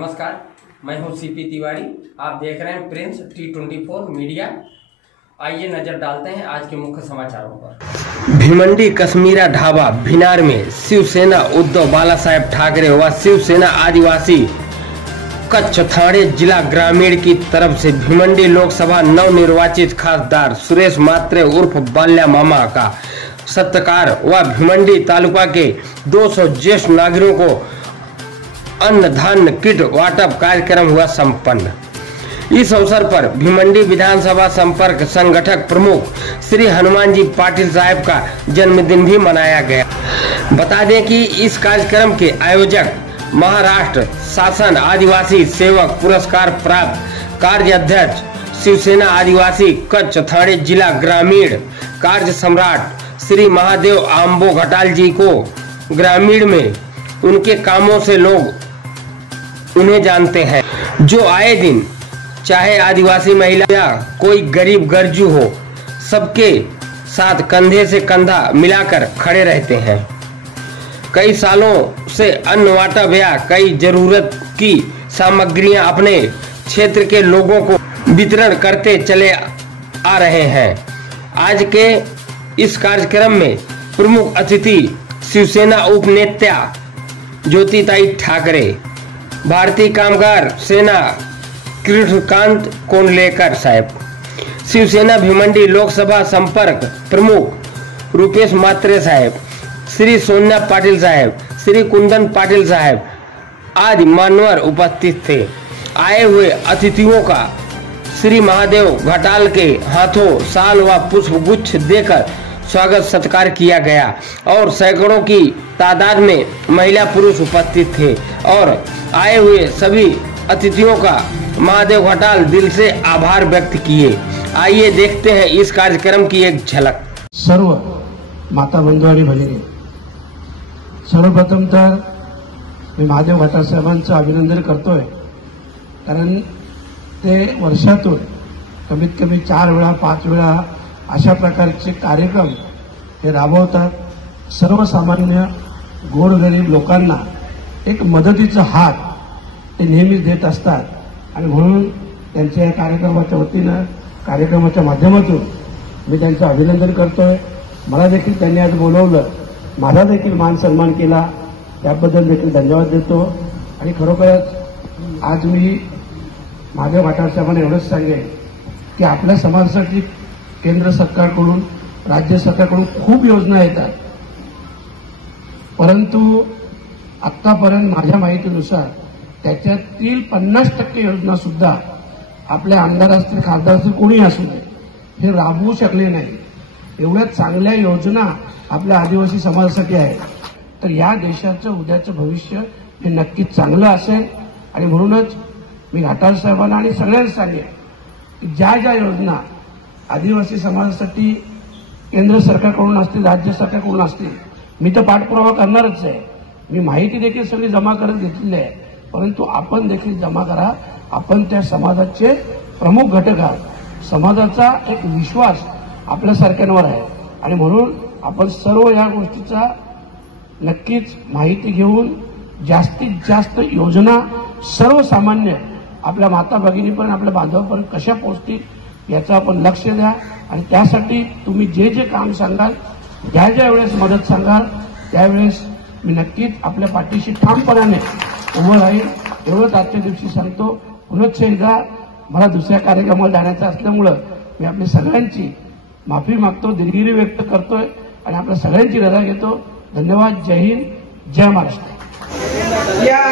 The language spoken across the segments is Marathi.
नमस्कार, मैं हूं सीपी तिवारी। आप देख रहे हैं प्रिंस T24 मीडिया। आइए नजर डालते हैं आज के मुख्य समाचारों पर। भिमंडी कश्मीरा ढाबा भिनार में शिवसेना उद्धव बालासाहेब ठाकरे व शिवसेना आदिवासी कच्छ थाने जिला ग्रामीण की तरफ से भिमंडी लोकसभा नवनिर्वाचित खासदार सुरेश मात्रे उर्फ बाल्या मामा का सत्कार व भिमंडी तालुका के 200 ज्येष्ठ नागरिकों को अन्न धान्य किट वाटप कार्यक्रम हुआ संपन्न। इस अवसर पर भिमंडी विधानसभा संपर्क संगठक प्रमुख श्री हनुमान जी पाटिल साहब का जन्मदिन भी मनाया गया। बता दें कि इस कार्यक्रम के आयोजक महाराष्ट्र शासन आदिवासी सेवक पुरस्कार प्राप्त कार्य अध्यक्ष शिवसेना आदिवासी कच्छ थाने जिला ग्रामीण कार्य सम्राट श्री महादेव आंबो घटाल जी को ग्रामीण में उनके कामों से लोग उन्हें जानते हैं, जो आए दिन चाहे आदिवासी महिला या कोई गरीब गर्जू हो, सबके साथ कंधे से कंधा मिलाकर खड़े रहते हैं। कई सालों से अन्न वाटप या कई जरूरत की सामग्रियां अपने क्षेत्र के लोगों को वितरण करते चले आ रहे हैं। आज के इस कार्यक्रम में प्रमुख अतिथि शिवसेना उपनेता ज्योतिताई ठाकरे, भारतीय कामगार सेना कृष्णकांत कोंडलेकर साहब, शिवसेना भिमंडी लोकसभा संपर्क प्रमुख रूपेश मात्रे साहब, श्री सोन्या पाटिल साहब, श्री कुंदन पाटिल साहब आदि मान्यवर उपस्थित थे। आए हुए अतिथियों का श्री महादेव घटाल के हाथों साल व पुष्पगुच्छ देकर स्वागत सत्कार किया गया और सैकड़ों की तादाद में महिला पुरुष उपस्थित थे और आए हुए सभी अतिथियों का महादेव घटाल दिल से आभार व्यक्त किए। आइए देखते हैं इस कार्यक्रम की एक झलक। सर्व माता बंधू आणि भगिनी, सर्वप्रथम तर मी महादेव घटाल साहेबांचं अभिनंदन करतोय, कारण ते वर्षातून कमीत कमी 4 वेळा 5 वेळा अशा प्रकारचे कार्यक्रम हे राबवतात। सर्वसामान्य गोरगरीब लोकांना एक मदतीचा हात ते नेहमीच देत असतात आणि म्हणून त्यांच्या या कार्यक्रमाच्या वतीनं कार्यक्रमाच्या माध्यमातून मी त्यांचं अभिनंदन करतोय। मला देखील त्यांनी आज बोलवलं, माझा देखील मान सन्मान केला, त्याबद्दल देखील धन्यवाद देतो। आणि खरोखरच आज मी महादेव घटाल साहेबांना एवढंच सांगेन की आपल्या समाजासाठी केंद्र सरकारकडून राज्य सरकारकडून खूप योजना येतात, परंतु आतापर्यंत माझ्या माहितीनुसार त्याच्यातील 50% योजना सुद्धा आपल्या आमदार असतील खासदार असतील कोणी असू दे हे राबवू शकले नाही। एवढ्या चांगल्या योजना आपल्या आदिवासी समाजासाठी आहेत, तर या देशाचं उद्याचं भविष्य हे नक्कीच चांगलं असेल। आणि म्हणूनच मी घटाल साहेबांना आणि सगळ्यांना सांगेन की ज्या ज्या योजना आदिवासी समाजासाठी केंद्र सरकारकडून असतील राज्य सरकारकडून असतील, मी तर पाठपुरावा करणारच आहे। मी माहिती देखील सगळी जमा करत घेतलेली आहे, परंतु आपण देखील जमा करा। आपण त्या समाजाचे प्रमुख घटक आहात, समाजाचा एक विश्वास आपल्यासारख्यांवर आहे आणि म्हणून आपण सर्व या गोष्टीचा नक्कीच माहिती घेऊन जास्तीत जास्त योजना सर्वसामान्य आपल्या माता भगिनीपर्यंत आपल्या बांधवापर्यंत कशा पोहोचतील याचं आपण लक्ष द्या। आणि त्यासाठी तुम्ही जे जे काम सांगाल, ज्या ज्या वेळेस मदत सांगाल, त्यावेळेस मी नक्कीच आपल्या पाठीशी ठामपणाने उभं राहील, एवढंच आजच्या दिवशी सांगतो। पुनश्च एकदा मला दुसऱ्या कार्यक्रमाला जाण्याचं असल्यामुळं मी आपल्या सगळ्यांची माफी मागतो, दिलगिरी व्यक्त करतोय आणि आपल्या सगळ्यांची रजा घेतो। धन्यवाद। जय हिंद, जय महाराष्ट्र। या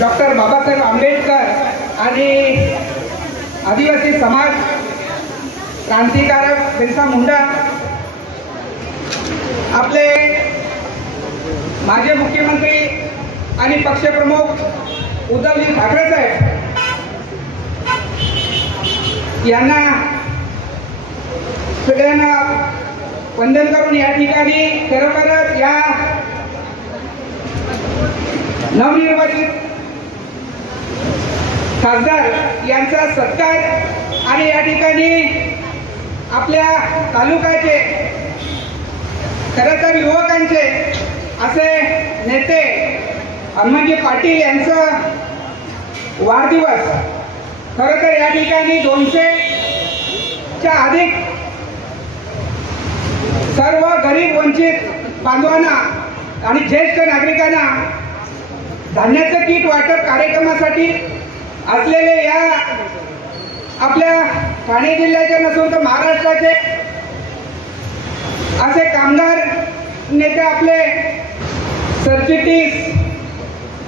डॉक्टर बाबासाहेब आंबेडकर आणि आदिवासी समाज क्रांतिकारक बिरसा मुंडा, आपले माजी मुख्यमंत्री आणि पक्षप्रमुख उद्धवजी ठाकरे साहेब यांना सगळ्यांना वंदन करून या ठिकाणी खरोखरच या नवनिर्वाचित खासदार यांचा सत्कार आणि या ठिकाणी आपल्या तालुक्याचे खरं तर युवकांचे असे नेते हनुमानजी पाटील यांचा वाढदिवस खरं तर या ठिकाणी 200च्या अधिक सर्व गरीब वंचित बांधवांना आणि ज्येष्ठ नागरिकांना धान्याचं किट वाटप कार्यक्रमासाठी असलेले या आपल्या ठाणे जिल्ह्याचे नसून तर महाराष्ट्राचे असे कामगार नेते आपले सरचिटणीस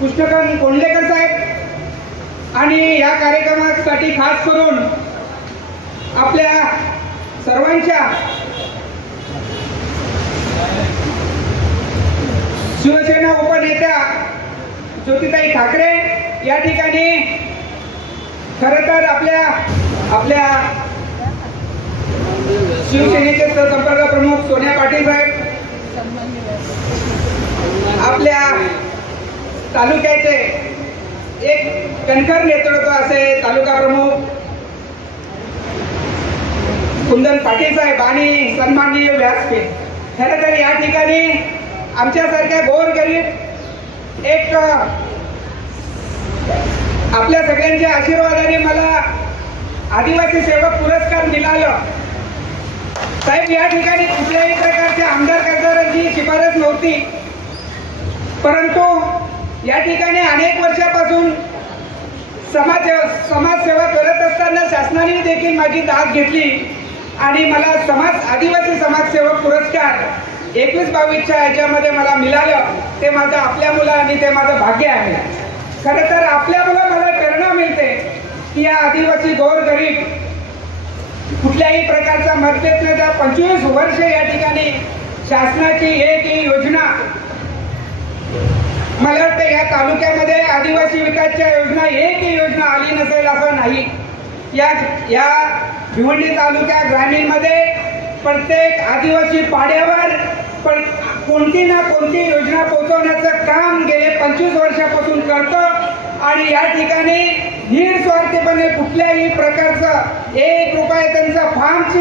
कृष्णकांत कोंडलेकर साहेब आणि या कार्यक्रमासाठी खास करून आपल्या सर्वांच्या शिवसेना उपनेत्या ज्योतिताई ठाकरे या ठिकाणी खरं तर आपल्या शिवसेनेचे संपर्क प्रमुख सोनिया पाटील साहेब, आपल्या तालुक्याचे एक कणखर नेतृत्व असे तालुका प्रमुख कुंदन पाटील साहेब आणि सन्माननीय व्यासपीठ. खरं तर या ठिकाणी आमच्यासारख्या गोरगरीब एक आपल्या सगळ्यांच्या आशीर्वादाने मला आदिवासी सेवक पुरस्कार मिळाला. साहेब या ठिकाणी कुठल्याही प्रकारच्या आमदार खासदारांची शिफारस नव्हती, परंतु या ठिकाणी अनेक वर्षापासून समाजसेवा करत असताना शासनाने देखील माझी दाद घेतली आणि मला आदिवासी समाजसेवक पुरस्कार 21-22च्या याच्यामध्ये मला मिळालं. ते माझं आपल्या मुलं आणि ते माझं भाग्य आहे. खरं तर आपल्या मुलं मला प्रेरणा मिळते की या आदिवासी गोरगरीब कुठल्याही प्रकारचा मतभेद न त्या 25 वर्ष या ठिकाणी शासनाची एक योजना, मला वाटतं या तालुक्यामध्ये आदिवासी विकासच्या योजना एकही योजना आली नसेल असं नाही. या भिवंडी तालुक्या ग्रामीण मध्ये प्रत्येक आदिवासी पाड्यावर कोणती ना कोणती योजना पोहोचवण्याचं काम गेले 25 वर्षापासून करतो आणि या ठिकाणी निस्वार्थीपणे कुठल्याही प्रकारचं 1 रुपया त्यांचा फॉर्मची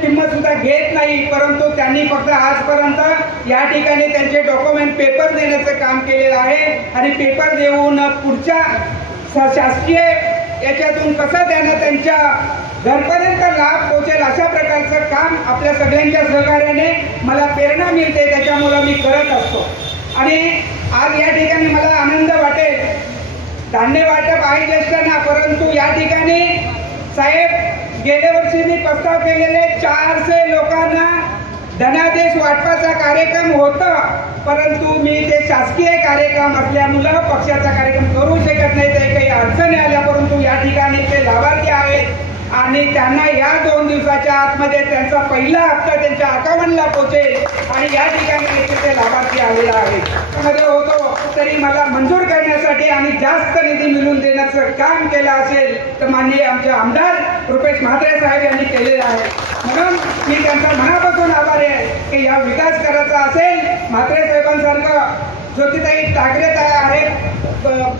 किंमत सुद्धा घेत नाही, परंतु त्यांनी फक्त आजपर्यंत या ठिकाणी त्यांचे डॉक्युमेंट पेपर देण्याचं काम केलेलं आहे आणि पेपर देऊन पुढच्या शासकीय याच्यातून कसं त्यांना त्यांच्या घरपर्यंत लाभ पोहोचेल अशा प्रकारचं काम आपल्या सगळ्यांच्या सहकार्याने मला प्रेरणा मिळते, त्याच्यामुळं मी करत असतो. आणि आज या ठिकाणी मला आनंद वाटेल, धान्य वाटप आहे ज्येष्ठांना, परंतु या ठिकाणी साहेब गेल्या वर्षी मी प्रस्ताव केलेले 400 लोकांना धनादेश वाटपाचा कार्यक्रम होता, परंतु मी ते शासकीय कार्यक्रम असल्यामुळं पक्षाचा कार्यक्रम करू शकत नाही. ते काही अडचणी आल्या, परंतु या ठिकाणी ते लाभार्थी आहेत आणि त्यांना या 2 दिवसाच्या आतमध्ये त्यांचा पहिला हप्ता त्यांच्या अकाउंटला पोहोचेल आणि या ठिकाणी ते लाभार्थी आलेला आहे. त्यामध्ये होतो तरी मला मंजूर करण्यासाठी आणि जास्त निधी मिळवून देण्याचं काम केलं असेल तर माननीय आमचे आमदार रुपेश म्हात्रे साहेब यांनी केलेलं आहे. म्हणून मी त्यांचा मनापासून आभारी आहे की या विकास करायचा असेल, म्हात्रे साहेबांसारखं ज्योतिताई ठाकरे आहेत,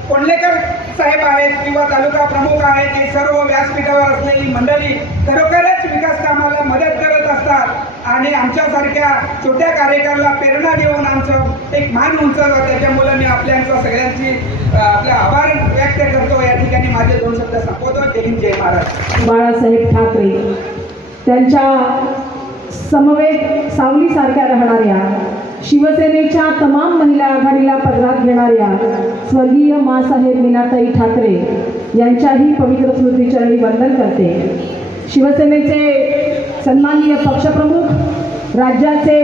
कोंडलेकर साहेब आहेत किंवा तालुका प्रमुख आहेत, हे सर्व व्यासपीठावर असलेली मंडळी खरोखरच विकास कामाला मदत करत असतात आणि आमच्यासारख्या छोट्या कार्यक्रमाला प्रेरणा देऊन आमचं एक मान उंचावलं. त्याच्यामुळे मी आपल्याचं सगळ्यांची आपले आभार व्यक्त करतो. या ठिकाणी माझे 2 शब्द संपवतो. जय हिंद, जय महाराष्ट्र. बाळासाहेब ठाकरे त्यांच्या समवेत सावलीसारख्या राहणाऱ्या शिवसेनेच्या तमाम महिला आघाडीला पदरात घेणाऱ्या स्वर्गीय मासाहेब मीनाताई ठाकरे यांच्याही पवित्र स्मृतीचरणी वंदन करते. शिवसेनेचे सन्माननीय पक्षप्रमुख, राज्याचे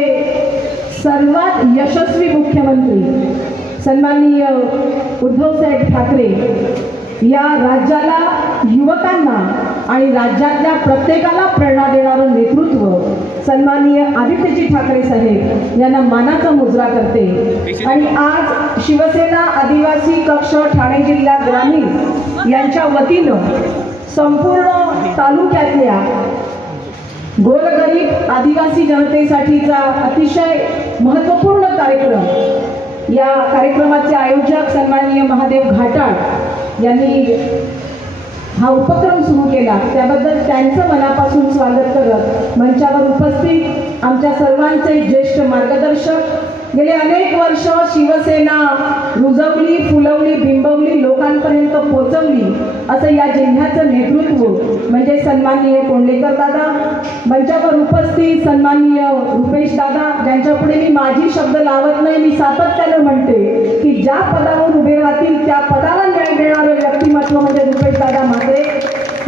सर्वात यशस्वी मुख्यमंत्री सन्माननीय उद्धवसाहेब ठाकरे या राज्याला, युवकांना आणि राज्यातल्या प्रत्येकाला प्रेरणा देणारं नेतृत्व सन्माननीय आदित्यजी ठाकरे साहेब यांना मानाचा मुजरा करते. आणि आज शिवसेना आदिवासी कक्ष ठाणे जिल्हा ग्रामीण यांच्या वतीनं संपूर्ण तालुक्यातल्या गोरगरीब आदिवासी जनतेसाठीचा अतिशय महत्त्वपूर्ण कार्यक्रम, या कार्यक्रमाचे आयोजक सन्माननीय महादेव घाटाळ यांनी हा उपक्रम सुरू केला, त्याबद्दल त्यांचं मनापासून स्वागत करत मंचावर उपस्थित आमच्या सर्वांचे ज्येष्ठ मार्गदर्शक, गेले अनेक वर्ष शिवसेना रुजवली फुलवली बिंबवली लोकांपर्यंत पोहोचवली असं या जिल्ह्याचं नेतृत्व म्हणजे सन्माननीय कोंडलेकर दादा, मंचावर उपस्थित सन्माननीय रुपेश दादा, ज्यांच्या पुढे मी माझी शब्द लावत नाही, मी सातत्यानं म्हणते की ज्या पदावर उभे राहतील त्या पदाला न्याय देणारं व्यक्तिमत्व म्हणजे रुपेश दादा म्हात्रे,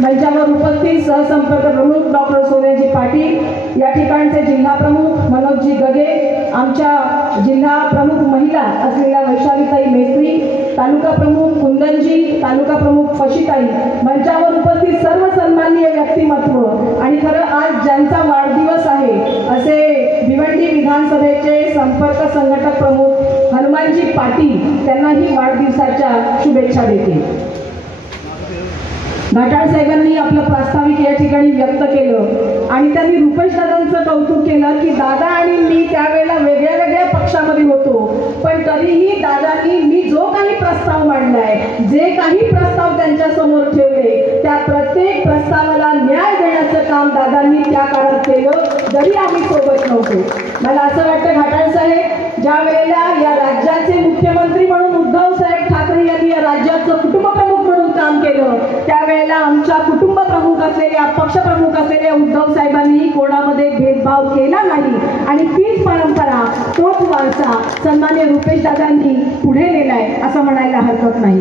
मंचावर उपस्थित सहसंपर्क प्रमुख डॉक्टर सोनेजी पाटील, या ठिकाणचे जिल्हा प्रमुख मनोजजी गगे, आमच्या जिल्हा प्रमुख महिला असलेल्या वैशालीताई मेस्त्री, तालुका प्रमुख कुंदनजी, तालुका प्रमुख फशीताई, मंचावर उपस्थित सर्व सन्माननीय व्यक्तिमत्व आणि खरं आज ज्यांचा वाढदिवस आहे असे भिवंडी विधानसभेचे संपर्क संघटक प्रमुख हनुमानजी पाटील, त्यांनाही वाढदिवसाच्या शुभेच्छा देते. घाटाळ साहेबांनी आपलं प्रास्ताविक या ठिकाणी व्यक्त केलं आणि त्यांनी रुपेश दादांचं कौतुक केलं की दादा आणि मी त्यावेळेला वेगळ्या वेगळ्या पक्षामध्ये होतो, पण तरीही दादांनी मी जो काही प्रस्ताव मांडलाय, जे काही प्रस्ताव त्यांच्या समोर ठेवले, त्या प्रत्येक प्रस्तावाला न्याय देण्याचं काम दादांनी त्या काळात केलं, जरी आम्ही सोबत नव्हतो. मला असं वाटतं घाटाळ साहेब, ज्या वेळेला या राज्याचे मुख्यमंत्री म्हणून उद्धव साहेब ठाकरे यांनी या राज्याचं कुटुंब प्रमुख म्हणून काम केलं, त्यावेळेला आमच्या कुटुंब प्रमुख असलेल्या पक्ष प्रमुख असलेल्या उद्धव साहेबांनी कोणामध्ये भेदभाव केला नाही आणि तीच परंपरा तोच वारसा सन्मान्य रुपेश दादांनी पुढे नेलाय असं म्हणायला हरकत नाही.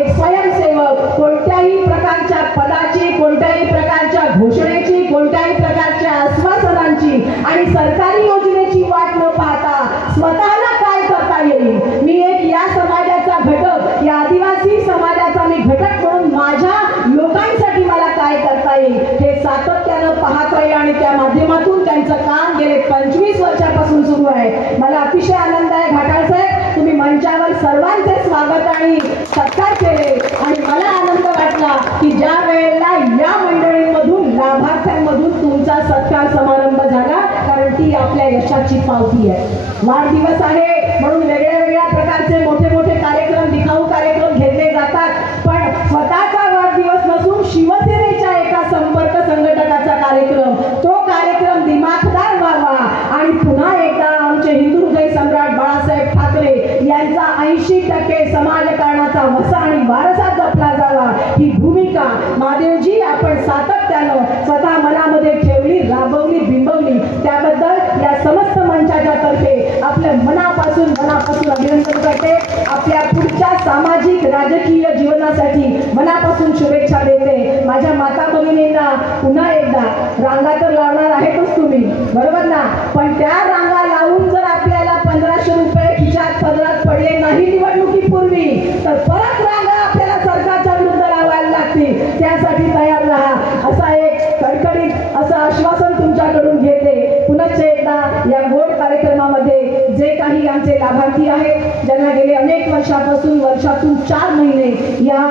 एक स्वयंसेवक कोणत्याही प्रकारच्या पदाची, कोणत्याही प्रकारच्या घोषणेची, कोणत्याही प्रकारच्या आश्वासनांची आणि सरकारी योजनेची वाट न पाहता स्वतःला काय करता येईल, मी एक या समाजाचा घटक, या आदिवासी समाजाचा मी घटक म्हणून माझ्या लोकांसाठी मला काय करता येईल हे सातत्यानं पाहत आहे आणि त्या माध्यमातून त्यांचं काम गेले 25 वर्षापासून सुरू आहे. मला अतिशय आनंद आहे घाटाळ साहेब, तुम्ही मंचावर सर्वांचे स्वागत आणि सत्कार केले आणि मला आनंद वाटला की ज्या वेळेला या मंडळींमधून लाभार्थ्यांमधून तुमचा सत्कार समारंभ झाला, कारण ती आपल्या यशाची पावती आहे. वाढदिवस आहे म्हणून वेगळ्या वेगळ्या प्रकारचे मोठे मोठे कार्यक्रम, दिखाऊ कार्यक्रम घेतले जातात, पण स्वतःचा वाढदिवस नसून शिवसेनेच्या एका संपर्क संघटकाचा कार्यक्रम, तो कार्यक्रम दिमाखदार व्हावा आणि पुन्हा एकदा आमचे हिंदू हृदय सम्राट बाळासाहेब ठाकरे यांचा 80% समाजकारणाचा वसा आणि वारसा जपला जावा, ही भूमिका महादेवजी आपण सातत्यानं स्वतः मनामध्ये ठेवली, राबवली, बिंबवली, त्याबद्दल या समस्त मंचाच्या तर्फे आपल्या मनापासून अभिनंदन करते. आपल्या पुढच्या सामाजिक राजकीय जीवनासाठी मनापासून शुभेच्छा देते. माझ्या माता भगिनींना पुन्हा एकदा रांगा तर लावणार आहेतच तुम्ही, बरोबर ना, पण त्या रांगा लावून जर आपल्याला 1500 रुपये खिशात पदरात पडले नाही निवडणुकीपूर्वी, तर परत रांगा आपल्याला सरकारच्या विरुद्ध लावायला लागतील. त्यासाठी तयार राहा, असा एक कडकडीत असं आश्वासन तुमच्याकडून घेते. पुन्हा एकदा या गोड कार्यक्रमामध्ये जे काही आमचे लाभार्थी आहेत, ज्यांना गेले अनेक वर्षापासून वर्षातून 4 महिने या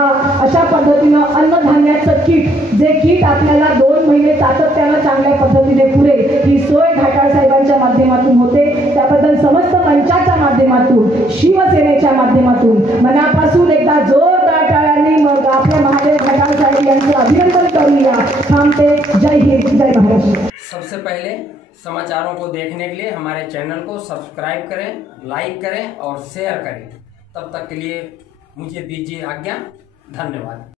अशा पद्धतीनं अन्नधान्याचं किट, जे किट आपल्याला 2 महिने सातत्यानं चांगल्या पद्धतीने पुरेल, ही सोय घाटाळ साहेबांच्या माध्यमातून होते. त्याबद्दल समस्त मंचाच्या माध्यमातून, शिवसेनेच्या माध्यमातून मनापासून एकदा जोरदार टाळ्यांनी मग आपल्या महादेव घाटाळ साहेब यांचं अभिनंदन करूया. थांबते. जय हिंद, जय महाराष्ट्र. सबसे पहले समाचारों को देखने के लिए हमारे चैनल को सब्सक्राइब करें, लाइक करें और शेयर करें. तब तक के लिए मुझे दीजिए आज्ञा. धन्यवाद.